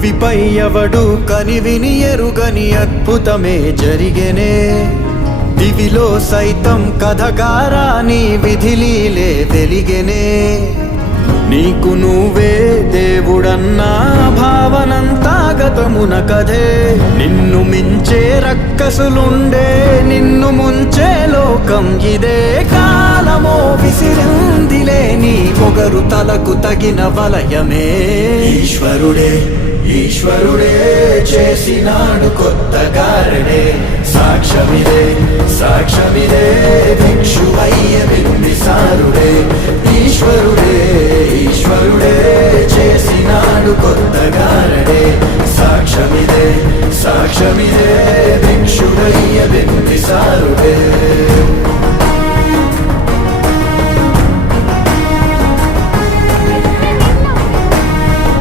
భువిపై ఎవడు కనివిని ఎరుగని అద్భుతమే జరిగెనే దివిలో సైతం కథగారా నీ విధిలీలే వెలిగెనే నీకు నువ్వే దేవుడన్నా భావనంతా గతమున కథే నిన్ను మించే రక్కసులుండే నిన్ను ముంచే లోకం ఇదే కాలమో విసిరిందిలే నీ పొగరు తలకు తగిన వలయమే ఈశ్వరుడే ఈశ్వరుడే చేసినాడు కొత్త గారడే సాక్ష్యమిదే సాక్ష్యమిదే భిక్షువయ్య బింబిసారుడే ఈశ్వరుడే ఈశ్వరుడే చేసినాడు కొత్తగా